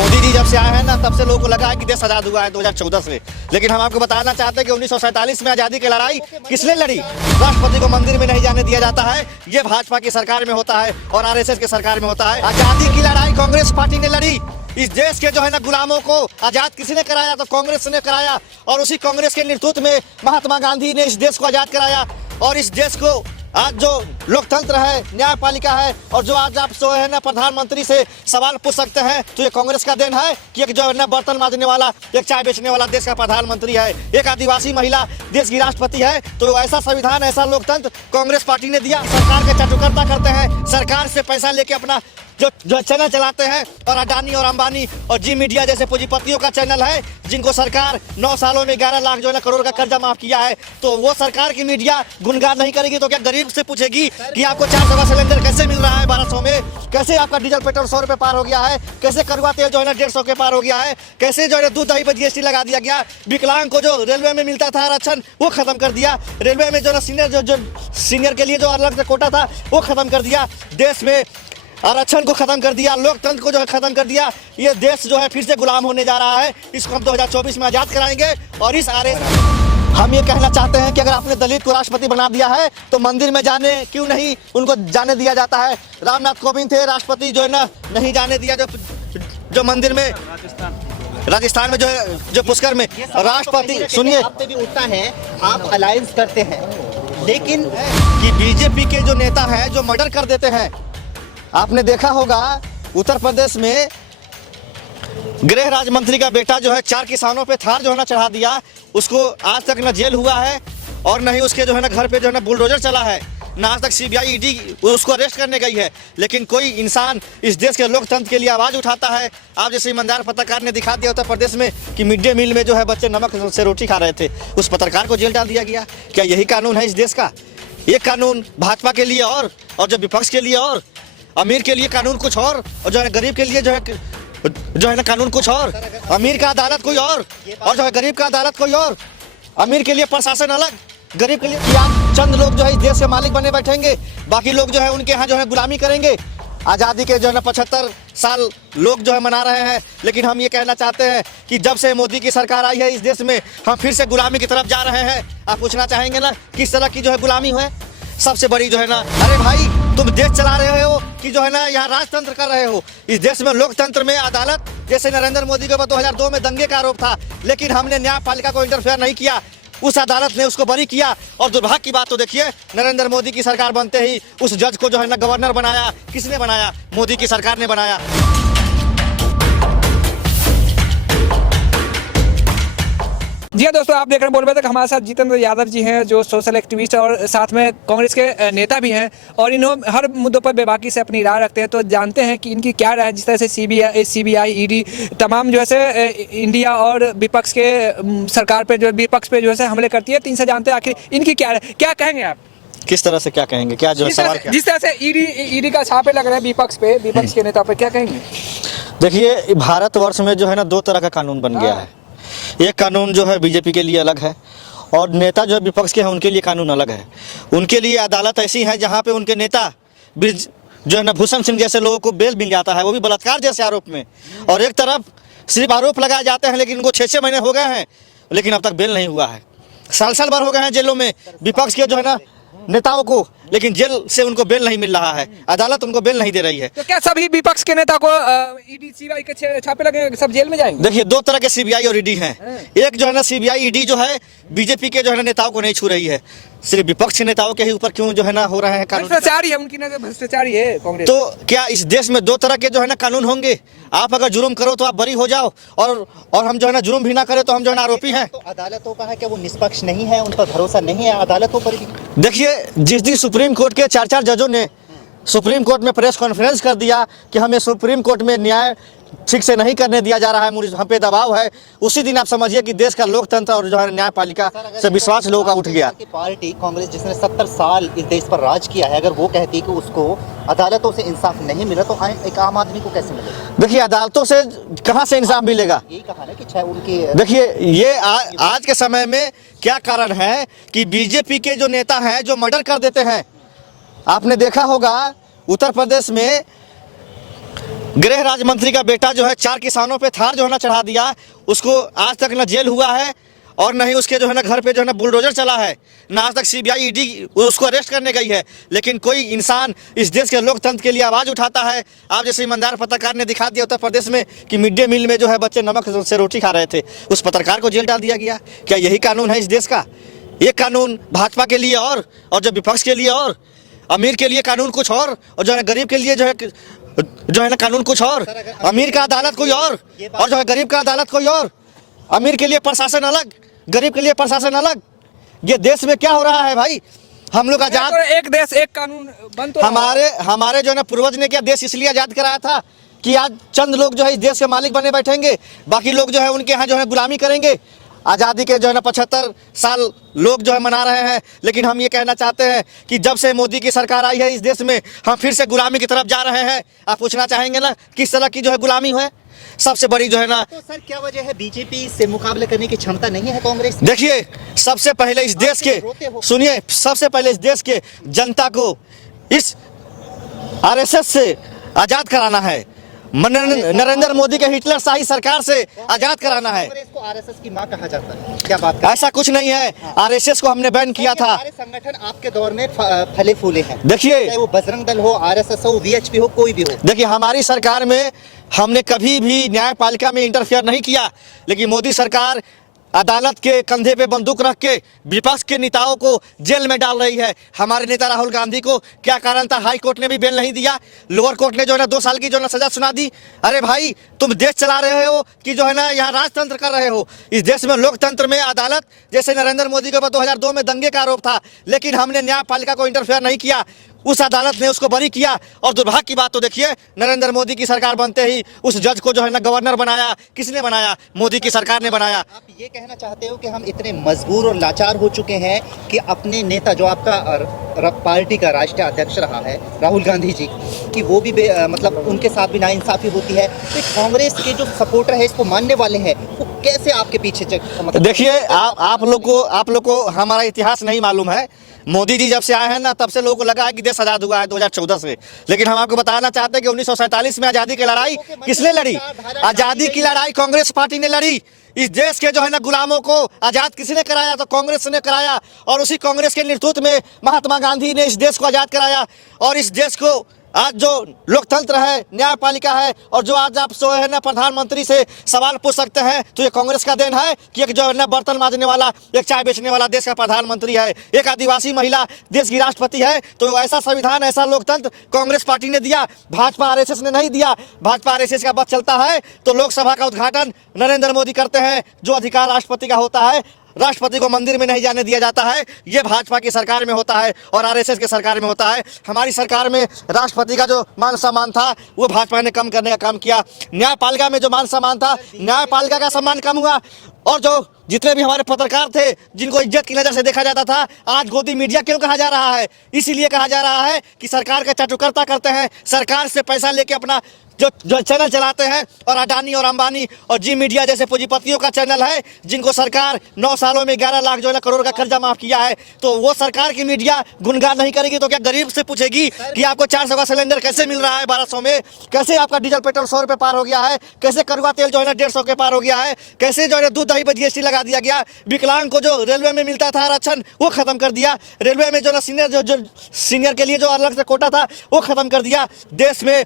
मोदी जी जब से आए हैं ना, तब से लोगों को लगा है कि देश आज़ाद हुआ है 2014 से। लेकिन हम आपको बताना चाहते हैं कि 1947 में आज़ादी की लड़ाई किसने लड़ी? राष्ट्रपति को मंदिर में नहीं जाने दिया जाता है, ये भाजपा की सरकार में होता है और आरएसएस की सरकार में होता है। आज़ादी की लड़ाई कांग्रेस पार्टी ने लड़ी। इस देश के जो है ना गुलामों को आज़ाद किसने कराया? तो कांग्रेस ने कराया। और उसी कांग्रेस के नेतृत्व में महात्मा गांधी ने इस देश को आज़ाद कराया। और इस देश को आज जो लोकतंत्र है, न्यायपालिका है, और जो आज आप जो है ना प्रधानमंत्री से सवाल पूछ सकते हैं, तो ये कांग्रेस का देन है कि एक जो है ना बर्तन मांजने वाला, एक चाय बेचने वाला देश का प्रधानमंत्री है, एक आदिवासी महिला देश की राष्ट्रपति है। तो ऐसा संविधान, ऐसा लोकतंत्र कांग्रेस पार्टी ने दिया। सरकार के चाटुकर्ता करते हैं, सरकार से पैसा लेके अपना जो चैनल चलाते हैं, और अडानी और अंबानी और जी मीडिया जैसे पूंजीपतियों का चैनल है, जिनको सरकार 9 सालों में 11 लाख जो है ना करोड़ का कर्जा माफ किया है। तो वो सरकार की मीडिया गुणगान नहीं करेगी तो क्या गरीब से पूछेगी कि आपको 400 का सिलेंडर कैसे मिल रहा है 1200 में? कैसे आपका डीजल पेट्रोल 100 रुपये पार हो गया है? कैसे कड़वा तेल जो है ना 150 के पार हो गया है? कैसे जो है दूध दही पर GST लगा दिया गया? विकलांग को जो रेलवे में मिलता था आरक्षण, वो खत्म कर दिया। रेलवे में जो ना सीनियर के लिए जो अलग से कोटा था, वो खत्म कर दिया। देश में आरक्षण को खत्म कर दिया, लोकतंत्र को जो है खत्म कर दिया। ये देश जो है फिर से गुलाम होने जा रहा है। इसको हम 2024 में आज़ाद कराएंगे। और इस हम ये कहना चाहते हैं कि अगर आपने दलित को राष्ट्रपति बना दिया है, तो मंदिर में जाने क्यों नहीं उनको जाने दिया जाता है? रामनाथ कोविंद थे राष्ट्रपति, जो है ना नहीं जाने दिया, जो मंदिर में राजस्थान में जो पुष्कर में राष्ट्रपति। सुनिए, भी उठता है, आप अलायंस करते हैं, लेकिन कि बीजेपी के जो नेता है जो मर्डर कर देते हैं। आपने देखा होगा उत्तर प्रदेश में गृह राज्य मंत्री का बेटा जो है 4 किसानों पे थार जो है ना चढ़ा दिया। उसको आज तक ना जेल हुआ है और न ही उसके जो है ना घर पे जो है ना बुलडोजर चला है। ना आज तक CBI ED उसको अरेस्ट करने गई है। लेकिन कोई इंसान इस देश के लोकतंत्र के लिए आवाज़ उठाता है। आप जैसे ईमानदार पत्रकार ने दिखा दिया उत्तर प्रदेश में कि मिड डे मील में जो है बच्चे नमक से रोटी खा रहे थे, उस पत्रकार को जेल डाल दिया गया। क्या यही कानून है इस देश का? ये कानून भाजपा के लिए और जो विपक्ष के लिए और अमीर के लिए कानून कुछ और जो है गरीब के लिए जो है ना कानून कुछ और। अमीर का अदालत कोई और जो है गरीब का अदालत कोई और। अमीर के लिए प्रशासन अलग, गरीब के लिए। आप चंद लोग जो है इस देश के मालिक बने बैठेंगे, बाकी लोग जो है उनके यहाँ जो है गुलामी करेंगे। आज़ादी के जो है ना 75 साल लोग जो है मना रहे हैं। लेकिन हम ये कहना चाहते हैं कि जब से मोदी की सरकार आई है इस देश में, हम फिर से गुलामी की तरफ जा रहे हैं। आप पूछना चाहेंगे ना किस तरह की जो है गुलामी है? सबसे बड़ी जो है ना, अरे भाई तुम देश चला रहे हो कि जो है ना यहाँ राजतंत्र कर रहे हो? इस देश में लोकतंत्र में अदालत, जैसे नरेंद्र मोदी के ऊपर 2002 में दंगे का आरोप था, लेकिन हमने न्यायपालिका को इंटरफेयर नहीं किया, उस अदालत ने उसको बरी किया। और दुर्भाग्य की बात तो देखिए, नरेंद्र मोदी की सरकार बनते ही उस जज को जो है ना गवर्नर बनाया। किसने बनाया? मोदी की सरकार ने बनाया। जी हाँ दोस्तों, आप देख रहे हैं बोल रहे थे। हमारे साथ जितेंद्र यादव जी हैं, जो सोशल एक्टिविस्ट और साथ में कांग्रेस के नेता भी हैं, और इन्होंने हर मुद्दों पर बेबाकी से अपनी राय रखते हैं। तो जानते हैं कि इनकी क्या राय है। जिस तरह से CBI ED तमाम जो है इंडिया और विपक्ष के सरकार पे जो विपक्ष पे जो है हमले करती है, तो इनसे जानते हैं आखिर इनकी क्या राय, क्या कहेंगे आप? किस तरह से क्या कहेंगे? क्या जो सवाल क्या? जिस तरह से ED का छापे लग रहे हैं विपक्ष पे, विपक्ष के नेता पे, क्या कहेंगे? देखिए, भारतवर्ष में जो है ना 2 तरह का कानून बन गया है। एक कानून जो है बीजेपी के लिए अलग है, और नेता जो है विपक्ष के हैं उनके लिए कानून अलग है। उनके लिए अदालत ऐसी है जहाँ पे उनके नेता जो है ना भूषण सिंह जैसे लोगों को बेल मिल जाता है, वो भी बलात्कार जैसे आरोप में। और एक तरफ सिर्फ आरोप लगाए जाते हैं, लेकिन उनको 6-6 महीने हो गए हैं, लेकिन अब तक बेल नहीं हुआ है। साल भर हो गए हैं जेलों में विपक्ष के जो है ना नेताओं को, लेकिन जेल से उनको बेल नहीं मिल रहा है, अदालत उनको बेल नहीं दे रही है। तो क्या सभी विपक्ष के नेता को ED CBI के छापे लगे, सब जेल में जाएंगे? देखिए, 2 तरह के CBI और ED हैं। एक जो है ना CBI ED जो है बीजेपी के जो है ना नेताओं को नहीं छू रही है, सिर्फ विपक्ष के नेताओं के ही ऊपर क्यों जो है ना हो रहे हैं कानून। भ्रष्टाचारी है उनकी नजर, भ्रष्टाचारी है कांग्रेस। तो क्या इस देश में 2 तरह के जो है ना कानून होंगे? आप अगर जुर्म करो तो आप बरी हो जाओ, और हम जो है ना जुर्म भी ना करें तो हम जो है ना आरोपी हैं। तो अदालतों का है कि वो निष्पक्ष नहीं है, उन पर भरोसा नहीं है अदालतों पर भी। देखिए, जिस दिन सुप्रीम कोर्ट के 4 जजों ने सुप्रीम कोर्ट में प्रेस कॉन्फ्रेंस कर दिया कि हमें सुप्रीम कोर्ट में न्याय ठीक से नहीं करने दिया जा रहा है, हम पे दबाव है, उसी दिन आप समझिए कि देश का लोकतंत्र और जो है न्यायपालिका से विश्वास लोगों का उठ गया। पार्टी कांग्रेस जिसने 70 साल इस देश पर राज किया है, अगर वो कहती कि उसको अदालतों से इंसाफ नहीं मिला, तो एक आम आदमी को कैसे मिलेगा? देखिए, अदालतों से कहाँ से इंसाफ मिलेगा? यही कहा ना कि चाहे उनकी। देखिए, ये आज के समय में क्या कारण है कि बीजेपी के जो नेता हैं जो मर्डर कर देते हैं। आपने देखा होगा उत्तर प्रदेश में गृह राज्य मंत्री का बेटा जो है 4 किसानों पे थार जो है ना चढ़ा दिया, उसको आज तक ना जेल हुआ है और न ही उसके जो है ना घर पे जो है ना बुलडोजर चला है, ना आज तक सीबीआई ईडी उसको अरेस्ट करने गई है। लेकिन कोई इंसान इस देश के लोकतंत्र के लिए आवाज़ उठाता है। आप जैसे ईमानदार पत्रकार ने दिखा दिया उत्तर प्रदेश में कि मिड डे मील में जो है बच्चे नमक से रोटी खा रहे थे, उस पत्रकार को जेल डाल दिया गया। क्या यही कानून है इस देश का? एक कानून भाजपा के लिए और जो विपक्ष के लिए और, अमीर के लिए कानून कुछ और जो है गरीब के लिए जो है ना कानून कुछ और। अमीर का अदालत कोई और जो है गरीब का अदालत कोई और। अमीर के लिए प्रशासन अलग, गरीब के लिए प्रशासन अलग। ये देश में क्या हो रहा है भाई? हम लोग आजाद, एक देश एक कानून बन तो हमारे जो है ना पूर्वज ने क्या देश इसलिए आजाद कराया था कि आज चंद लोग जो है इस देश के मालिक बने बैठेंगे, बाकी लोग जो है उनके यहाँ जो है गुलामी करेंगे। आज़ादी के जो है ना 75 साल लोग जो है मना रहे हैं, लेकिन हम ये कहना चाहते हैं कि जब से मोदी की सरकार आई है इस देश में, हम फिर से गुलामी की तरफ जा रहे हैं। आप पूछना चाहेंगे ना किस तरह की जो है गुलामी है? सबसे बड़ी जो है ना, तो सर क्या वजह है बीजेपी से मुकाबला करने की क्षमता नहीं है कांग्रेस? देखिए, सबसे पहले इस देश के, सुनिए, सबसे पहले इस देश के जनता को इस आरएसएस से आजाद कराना है। नरेंद्र मोदी के हिटलर शाही सरकार से आजाद कराना है। कांग्रेस को आरएसएस की मां कहा जाता है, क्या बात? ऐसा कुछ नहीं है। आरएसएस को हमने बैन किया था। हमारे संगठन आपके दौर में फले फूले हैं। देखिए, चाहे वो बजरंग दल हो, आरएसएस हो, वीएचपी हो, कोई भी हो। देखिए, हमारी सरकार में हमने कभी भी न्यायपालिका में इंटरफेयर नहीं किया, लेकिन मोदी सरकार अदालत के कंधे पे बंदूक रख के विपक्ष के नेताओं को जेल में डाल रही है। हमारे नेता राहुल गांधी को क्या कारण था? हाई कोर्ट ने भी बेल नहीं दिया, लोअर कोर्ट ने जो है ना 2 साल की जो है ना सजा सुना दी। अरे भाई, तुम देश चला रहे हो कि जो है ना यहाँ राजतंत्र कर रहे हो? इस देश में लोकतंत्र में अदालत, जैसे नरेंद्र मोदी के ऊपर 2002 में दंगे का आरोप था, लेकिन हमने न्यायपालिका को इंटरफेयर नहीं किया, उस अदालत ने उसको बरी किया। और दुर्भाग्य की बात तो देखिए, नरेंद्र मोदी की सरकार बनते ही उस जज को जो है ना गवर्नर बनाया। किसने बनाया? मोदी की सरकार ने बनाया। आप ये कहना चाहते हो कि हम इतने मजबूर और लाचार हो चुके हैं कि अपने नेता, जो आपका पार्टी का राष्ट्रीय अध्यक्ष रहा है राहुल गांधी जी, कि वो भी मतलब उनके साथ भी नाइंसाफी होती है, तो कांग्रेस के जो सपोर्टर है, इसको मानने वाले हैं, वो कैसे आपके पीछे मतलब? देखिए, आप लोग को हमारा इतिहास नहीं मालूम है। मोदी जी जब से आए हैं ना, तब से लोगों को लगा है कि देश आजाद हुआ है 2014 से, लेकिन हम आपको बताना चाहते हैं कि 1947 में आजादी की लड़ाई किसने लड़ी? आजादी की लड़ाई कांग्रेस पार्टी ने लड़ी। इस देश के जो है ना गुलामों को आजाद किसने कराया? तो कांग्रेस ने कराया। और उसी कांग्रेस के नेतृत्व में महात्मा गांधी ने इस देश को आजाद कराया। और इस देश को आज जो लोकतंत्र है, न्यायपालिका है, और जो आज आप जो है ना प्रधानमंत्री से सवाल पूछ सकते हैं, तो ये कांग्रेस का देन है कि एक जो है ना बर्तन मांजने वाला, एक चाय बेचने वाला देश का प्रधानमंत्री है, एक आदिवासी महिला देश की राष्ट्रपति है। तो ऐसा संविधान, ऐसा लोकतंत्र कांग्रेस पार्टी ने दिया, भाजपा आरएसएस ने नहीं दिया। भाजपा आरएसएस का बस चलता है तो लोकसभा का उद्घाटन नरेंद्र मोदी करते हैं। जो अधिकार राष्ट्रपति का होता है, राष्ट्रपति को मंदिर में नहीं जाने दिया जाता है, ये भाजपा की सरकार में होता है और आरएसएस की सरकार में होता है। हमारी सरकार में राष्ट्रपति का जो मान सम्मान था, वो भाजपा ने कम करने का काम किया। न्यायपालिका में जो मान सम्मान था, न्यायपालिका का सम्मान कम हुआ। और जो जितने भी हमारे पत्रकार थे, जिनको इज्जत की नज़र से देखा जाता था, आज गोदी मीडिया क्यों कहा जा रहा है? इसीलिए कहा जा रहा है कि सरकार का चाटुकर्ता करते हैं, सरकार से पैसा लेके अपना जो चैनल चलाते हैं। और अडानी और अंबानी और जी मीडिया जैसे पूंजीपतियों का चैनल है, जिनको सरकार 9 सालों में 11 लाख जो है ना करोड़ का कर्जा माफ किया है, तो वो सरकार की मीडिया गुणगान नहीं करेगी तो क्या गरीब से पूछेगी कि आपको 400 का सिलेंडर कैसे मिल रहा है 1200 में? कैसे आपका डीजल पेट्रोल 100 रुपये पार हो गया है? कैसे कड़वा तेल जो है ना 150 के पार हो गया है? कैसे जो है ना दूध दही पर जीएसटी लगा दिया गया? विकलांग को जो रेलवे में मिलता था आरक्षण, वो खत्म कर दिया। रेलवे में जो ना सीनियर के लिए जो अलग से कोटा था, वो खत्म कर दिया। देश में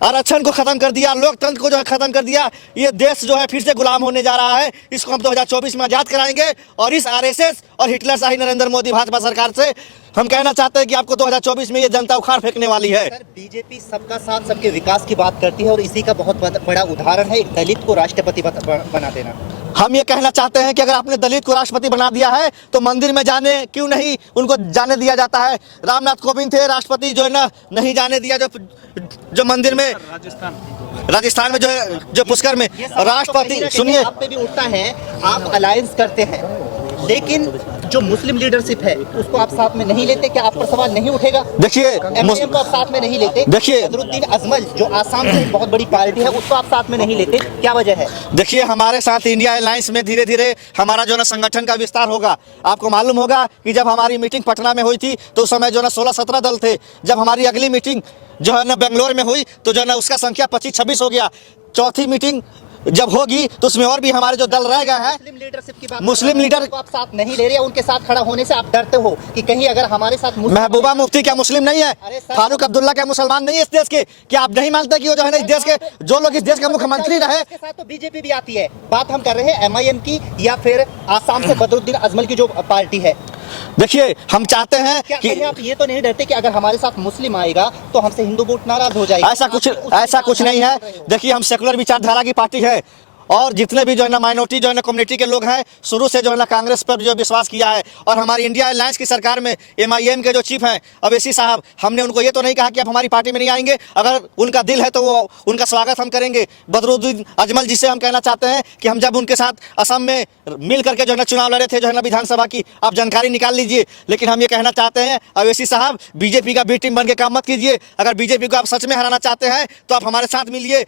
आरक्षण को खत्म कर दिया, लोकतंत्र को जो है खत्म कर दिया। ये देश जो है फिर से गुलाम होने जा रहा है। इसको हम 2024 में आजाद कराएंगे। और इस आरएसएस और हिटलर शाही नरेंद्र मोदी भाजपा सरकार से हम कहना चाहते हैं कि आपको 2024 में ये जनता उखाड़ फेंकने वाली है। सर, बीजेपी सबका साथ, सबके विकास की बात करती है और इसी का बहुत बड़ा उदाहरण है एक दलित को राष्ट्रपति बना देना। हम ये कहना चाहते हैं कि अगर आपने दलित को राष्ट्रपति बना दिया है, तो मंदिर में जाने क्यों नहीं उनको जाने दिया जाता है? रामनाथ कोविंद थे राष्ट्रपति, जो है ना नहीं जाने दिया, जो मंदिर में राजस्थान में जो पुष्कर में राष्ट्रपति। सुनिए, आप पे भी उठता है, आप अलायंस करते हैं, लेकिन जो मुस्लिम लीडरशिप है उसको आप साथ में नहीं लेते, क्या आप पर सवाल नहीं उठेगा? देखिए, एमडीएम को आप साथ में नहीं लेते। देखिए, बदरुद्दीन अजमल जो आसाम से बहुत बड़ी पार्टी है, उसको आप साथ में नहीं लेते, क्या वजह है? देखिए, हमारे साथ इंडिया अलायंस में धीरे धीरे हमारा जो ना संगठन का विस्तार होगा। आपको मालूम होगा कि जब हमारी मीटिंग पटना में हुई थी, तो उस समय जो ना 16-17 दल थे। जब हमारी अगली मीटिंग जो है ना बेंगलोर में हुई, तो जो है ना उसका संख्या 25-26 हो गया। चौथी मीटिंग जब होगी तो उसमें और भी हमारे जो दल रह गए हैं, मुस्लिम लीडरशिप की बात, मुस्लिम लीडर को आप साथ नहीं ले रहे, उनके साथ खड़ा होने से आप डरते हो कि कहीं अगर हमारे साथ महबूबा मुफ्ती क्या मुस्लिम नहीं है? अरे सर, फारूक अब्दुल्ला क्या मुसलमान नहीं है इस देश के? क्या आप नहीं मानते कि वो जो है ना इस देश के जो लोग इस देश के मुख्यमंत्री रहे? के साथ तो बीजेपी भी आती है। बात हम कर रहे हैं एमआईएम की या फिर आसाम से बदरुद्दीन अजमल की जो पार्टी है। देखिए हम चाहते हैं क्या कि कहीं आप ये तो नहीं डरते कि अगर हमारे साथ मुस्लिम आएगा तो हमसे हिंदू वोट नाराज हो जाएगा? ऐसा कुछ नहीं है। देखिए हम सेकुलर विचारधारा की पार्टी है, और जितने भी जो है ना माइनॉरिटी जो है ना कम्युनिटी के लोग हैं, शुरू से जो है ना कांग्रेस पर जो विश्वास किया है। और हमारी इंडिया अलायंस की सरकार में एमआईएम के जो चीफ हैं अवैसी साहब, हमने उनको ये तो नहीं कहा कि आप हमारी पार्टी में नहीं आएंगे। अगर उनका दिल है तो वो उनका स्वागत हम करेंगे। बदरुद्दीन अजमल जी से हम कहना चाहते हैं कि हम जब उनके साथ असम में मिल करके जो है ना चुनाव लड़े थे जो है ना विधानसभा की, आप जानकारी निकाल लीजिए। लेकिन हम ये कहना चाहते हैं अवैसी साहब, बीजेपी का बी टीम बन के काम मत कीजिए। अगर बीजेपी को आप सच में हराना चाहते हैं तो आप हमारे साथ मिलिए